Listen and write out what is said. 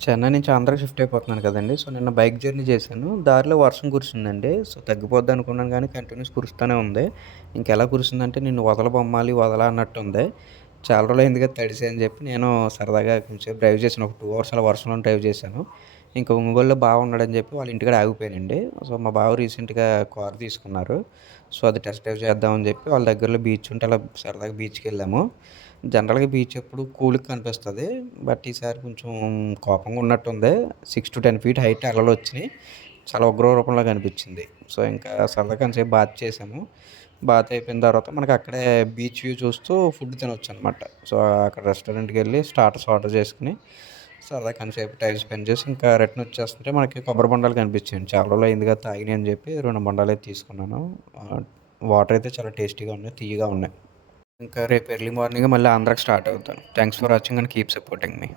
చెన్నై నుంచి ఆంధ్రాకి షిఫ్ట్ అయిపోతున్నాను కదండీ! సో, నిన్న బైక్ జర్నీ చేశాను. దారిలో వర్షం కురిసిందండి. సో, తగ్గిపోద్దనుకున్నాను గానీ కంటిన్యూస్ కురుస్తూనే ఉంది. ఇంకెలా కురిసిందంటే నిన్ను వదలబొమ్మాలి, అన్నట్టుంది. చాలా రోజులయింది కదా తడిసి అని చెప్పి నేను సరదాగా కొంచెంసేపు డ్రైవ్ చేశాను. ఒక 2 అవర్స్ అలా వర్షంలోనే డ్రైవ్ చేశాను. ఇంకా ఒంగోలులో బావ ఉన్నాడని చెప్పి వాళ్ళ ఇంటికాడ ఆగిపోయానండి. సో, మా బావ రీసెంట్‌గా కార్ తీసుకున్నారు. సో, అది టెస్ట్ డ్రైవ్ చేద్దామని చెప్పి వాళ్ళ దగ్గరలో బీచ్ ఉంటే అలా సరదాగా బీచ్‌కెళ్ళాము. జనరల్‌గా బీచ్ ఎప్పుడు కూల్‌గా కనిపిస్తది. బట్ ఈసారి కొంచెం కోపంగా ఉన్నట్టుంది. 6-10 ఫీట్ హైట్ అలలొచ్చినియి. చాలా ఉగ్ర రూపంలో కనిపించింది. సో, ఇంకా సరదాగా కొంతసేపు బాత్ చేశాము. బాత్ అయిపోయిన తర్వాత మనకి అక్కడే బీచ్ వ్యూ చూస్తూ ఫుడ్ తినొచ్చనమాట. సో, అక్కడ రెస్టారెంట్‌కెళ్ళి స్టార్టర్స్ ఆర్డర్ చేసుకొని సరదాగా కొంతసేపు టైమ్ స్పెండ్ చేసి ఇంకా రిటర్న్ వచ్చేస్తుంటే మనకి కొబ్బరి బొండాలు కనిపించాయండి. చాలా రోజులయింది కదా తాగినయి అని చెప్పి 2 బొండాలైతే తీసుకున్నాను. వాటర్ అయితే చాలా టేస్టీగా ఉన్నాయి. తియ్యగా ఉన్నాయి. ఇంకా రేపు ఎర్లీ మార్నింగే మళ్ళీ ఆంధ్రాకి స్టార్ట్ అవుతాను. Thanks for watching and keep supporting me.